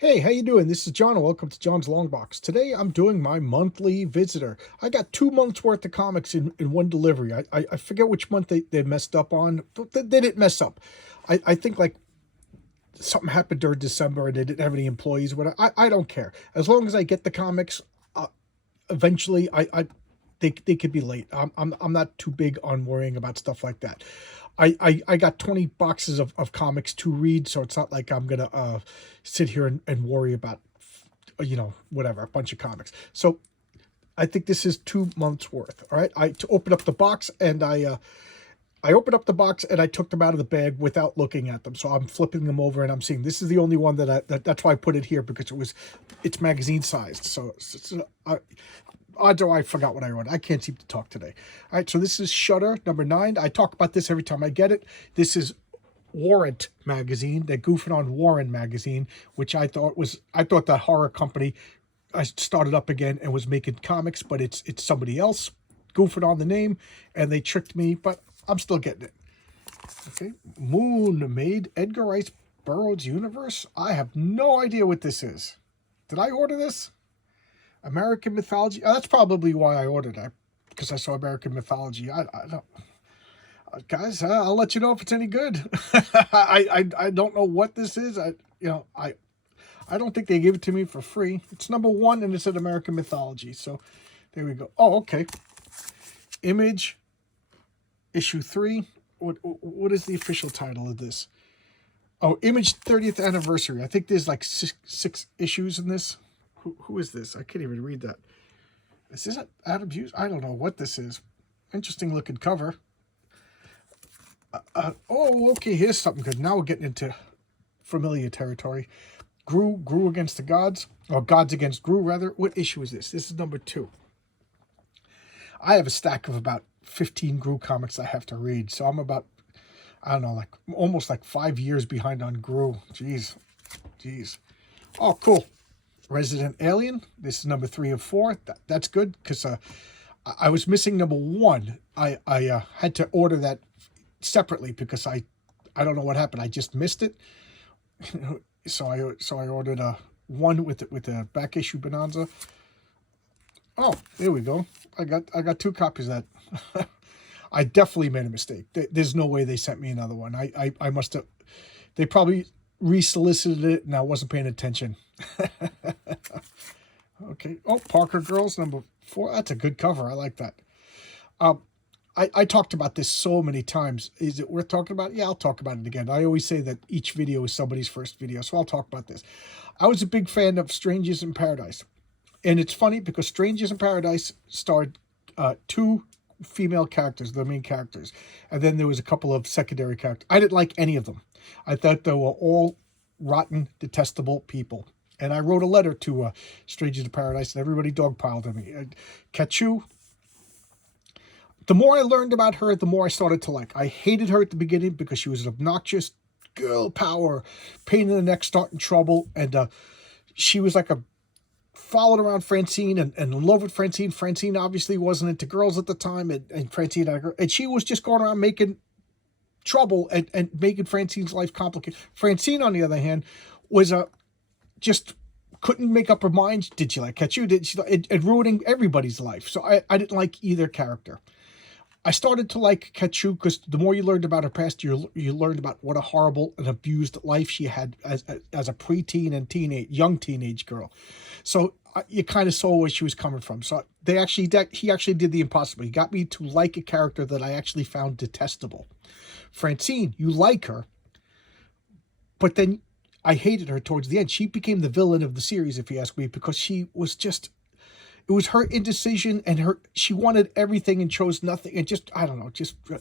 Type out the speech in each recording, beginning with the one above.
Hey, how you doing? This is John, and welcome to John's Long Box. Today I'm doing my monthly visitor. I got 2 months worth of comics in one delivery. I forget which month they messed up on. They didn't mess up. I think like something happened during December and they didn't have any employees. But I don't care. As long as I get the comics, eventually they could be late. I'm not too big on worrying about stuff like that. I got 20 boxes of comics to read, so it's not like I'm gonna sit here and worry about whatever, a bunch of comics. So I think this is 2 months worth. All right, I to open up the box and I opened up the box and I took them out of the bag without looking at them. So I'm flipping them over and I'm seeing this is the only one that's why I put it here, because it's magazine sized. So odds are I forgot what I wrote. I can't seem to talk today. All right, so this is Shudder #9. I talk about this every time I get it. This is Warrant magazine. They're goofing on Warren magazine, which I thought that horror company I started up again and was making comics, but it's somebody else goofing on the name, and they tricked me, but I'm still getting it. Okay, Moon made Edgar Rice Burroughs universe. I have no idea what this is. Did I order this? American mythology. Oh, that's probably why I ordered it, because I saw American mythology. I don't, guys. I'll let you know if it's any good. I don't know what this is. I don't think they gave it to me for free. It's #1 and it's an American mythology. So there we go. Oh, okay. Image issue 3. What is the official title of this? Oh, Image 30th anniversary. I think there's like six issues in this. Who is this? I can't even read that. Is this Adam Hughes? I don't know what this is. Interesting looking cover. Oh, okay. Here's something good. Now we're getting into familiar territory. Gru against the gods, or gods against Gru rather. What issue is this? This is #2. I have a stack of about 15 Gru comics I have to read, so I'm about, I don't know, like almost like 5 years behind on Gru. Jeez. Oh, cool. Resident Alien. This is #3 of 4. That's good, because I was missing #1. I had to order that separately because I don't know what happened. I just missed it. So I ordered a one with the back issue Bonanza. Oh, there we go. I got 2 copies of that. I definitely made a mistake. There's no way they sent me another one. I must have. They probably resolicited it and I wasn't paying attention. Okay. Oh, Parker Girls #4. That's a good cover. I like that. I talked about this so many times. Is it worth talking about? Yeah, I'll talk about it again. I always say that each video is somebody's first video, so I'll talk about this. I was a big fan of Strangers in Paradise. And it's funny because Strangers in Paradise starred 2 female characters, the main characters. And then there was a couple of secondary characters. I didn't like any of them. I thought they were all rotten, detestable people. And I wrote a letter to Strangers in Paradise, and everybody dogpiled on me. Kachu, the more I learned about her, the more I started to like. I hated her at the beginning because she was an obnoxious girl power, pain in the neck, starting trouble. And she was like followed around Francine and in love with Francine. Francine obviously wasn't into girls at the time, and Francine had a girl, and she was just going around making trouble and making Francine's life complicated. Francine, on the other hand, was just couldn't make up her mind. Did she like Kachu? Did she? And ruining everybody's life. So I didn't like either character. I started to like Kachu because the more you learned about her past, you learned about what a horrible and abused life she had as a preteen and young teenage girl. So you kind of saw where she was coming from. So he actually did the impossible. He got me to like a character that I actually found detestable. Francine, you like her, but then I hated her towards the end. She became the villain of the series, if you ask me, because she was just. It was her indecision and she wanted everything and chose nothing. And just, I don't know,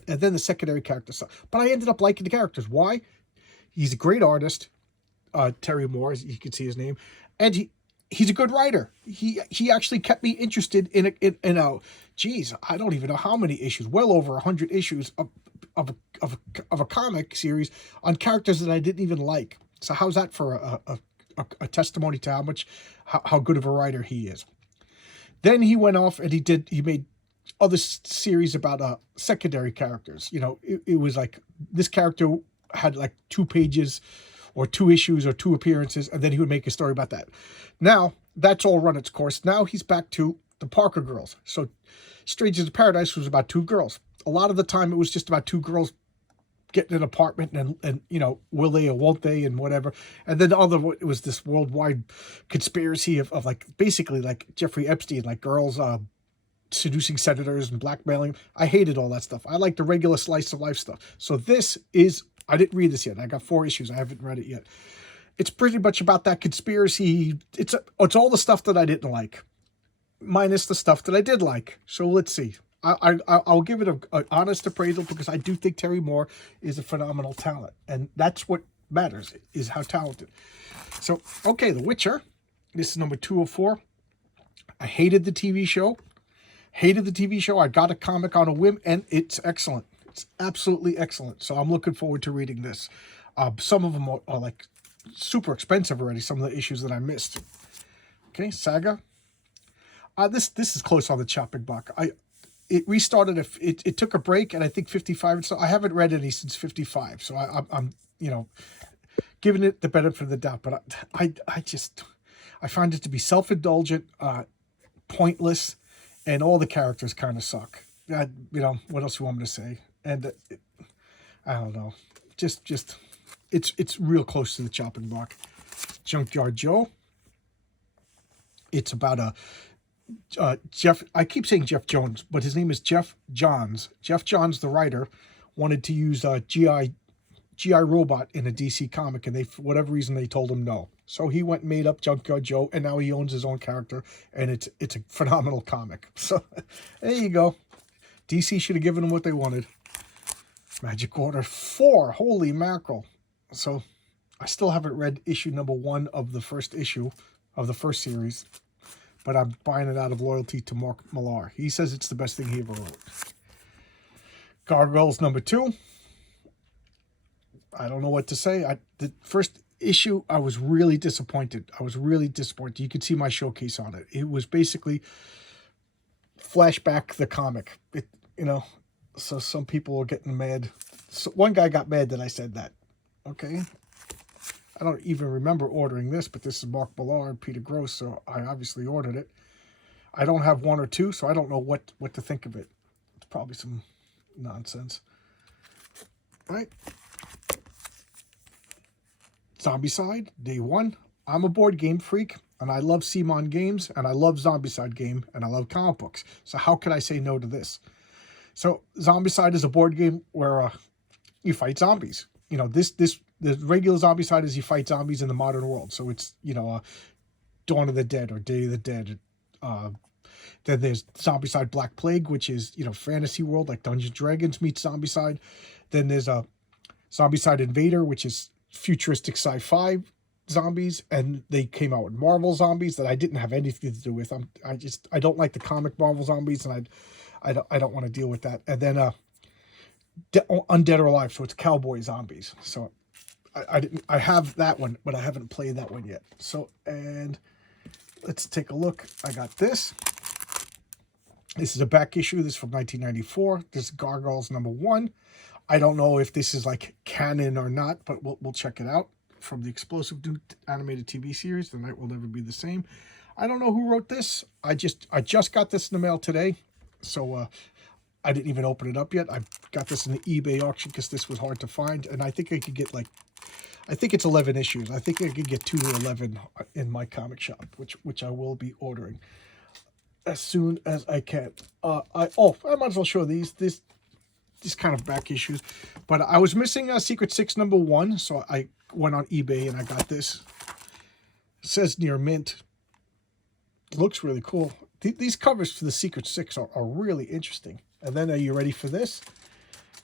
and then the secondary characters. But I ended up liking the characters. Why? He's a great artist, Terry Moore, as you can see his name. And he's a good writer. He actually kept me interested in geez, I don't even know how many issues, well over 100 issues of a comic series on characters that I didn't even like. So how's that for a testimony to how good of a writer he is? Then he went off and he made other series about secondary characters. It was like this character had like 2 pages or 2 issues or 2 appearances, and then he would make a story about that. Now, that's all run its course. Now he's back to the Parker Girls. So Strangers in Paradise was about 2 girls. A lot of the time it was just about 2 girls getting an apartment and you know, will they or won't they and whatever. And then it was this worldwide conspiracy of like basically like Jeffrey Epstein, like girls seducing senators and blackmailing. I hated all that stuff. I like the regular slice of life stuff. So this is, I didn't read this yet. I got 4 issues. I haven't read it yet. It's pretty much about that conspiracy. It's all the stuff that I didn't like, minus the stuff that I did like. So let's see. I'll give it an honest appraisal because I do think Terry Moore is a phenomenal talent. And that's what matters, is how talented. So, okay, The Witcher. This is number 204. I hated the TV show. I got a comic on a whim, and it's excellent. It's absolutely excellent. So I'm looking forward to reading this. Some of them are like super expensive already, some of the issues that I missed. Okay, Saga. This is close on the chopping block. It restarted. It took a break, and I think 55. So I haven't read any since 55. So I'm you know, giving it the benefit of the doubt. But I find it to be self-indulgent, pointless, and all the characters kind of suck. You know, what else you want me to say? And I don't know. Just it's real close to the chopping block. Junkyard Joe. It's about a Jeff, I keep saying Jeff Jones, but his name is Jeff Johns. Jeff Johns, the writer, wanted to use GI Robot in a DC comic, and they, for whatever reason, they told him no. So he went and made up Junkyard Joe, and now he owns his own character, and it's a phenomenal comic. So there you go. DC should have given him what they wanted. Magic Order 4, holy mackerel. So I still haven't read issue number 1 of the first issue of the first series, but I'm buying it out of loyalty to Mark Millar. He says it's the best thing he ever wrote. Gargoyles number 2. I don't know what to say. The first issue, I was really disappointed. You could see my showcase on it. It was basically flashback the comic. You know, so some people are getting mad. So one guy got mad that I said that. Okay. I don't even remember ordering this, but this is Mark Millar and Peter Gross, so I obviously ordered it. I don't have 1 or 2, so I don't know what to think of it. It's probably some nonsense. Right? Zombicide, day 1. I'm a board game freak, and I love CMON games, and I love Zombicide game, and I love comic books. So how could I say no to this? So Zombicide is a board game where you fight zombies. You know, the regular Zombicide is you fight zombies in the modern world. So it's, you know, Dawn of the Dead or Day of the Dead. Then there's Zombicide Black Plague, which is, you know, fantasy world like Dungeons & Dragons meets Zombicide. Then there's a Zombicide Invader, which is futuristic sci-fi zombies, and they came out with Marvel zombies that I didn't have anything to do with. I don't like the comic Marvel zombies, and I don't want to deal with that. And then Undead or Alive, so it's cowboy zombies. So I have that one, but I haven't played that one yet. So, and let's take a look. I got this. This is a back issue. This is from 1994. This is Gargoyles number 1. I don't know if this is like canon or not, but we'll check it out. From the Explosive Dude animated TV series, The Night Will Never Be the Same. I don't know who wrote this. I just got this in the mail today, so I didn't even open it up yet. I got this in the eBay auction because this was hard to find, and I think I could get I think it's 11 issues. I think I could get 2 to 11 in my comic shop, which I will be ordering as soon as I can. I might as well show these kind of back issues, but I was missing Secret Six number 1, so I went on eBay and I got this. It says near mint. It looks really cool. These covers for the Secret Six are really interesting. And then, are you ready for this?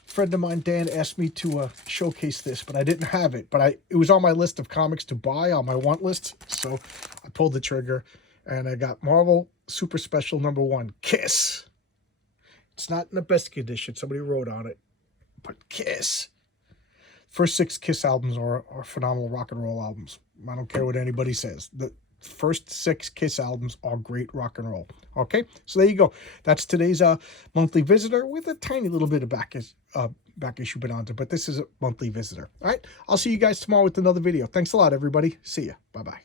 A friend of mine, Dan, asked me to showcase this, but I didn't have it. But it was on my list of comics to buy, on my want list. So I pulled the trigger, and I got Marvel Super Special number 1, Kiss. It's not in the best condition. Somebody wrote on it. But Kiss. First 6 Kiss albums are phenomenal rock and roll albums. I don't care what anybody says. first 6 Kiss albums are great rock and roll. Okay, so there you go. That's today's monthly visitor with a tiny little bit of back issue Bonanza, but this is a monthly visitor. All right, I'll see you guys tomorrow with another video. Thanks a lot, everybody. See ya. Bye-bye.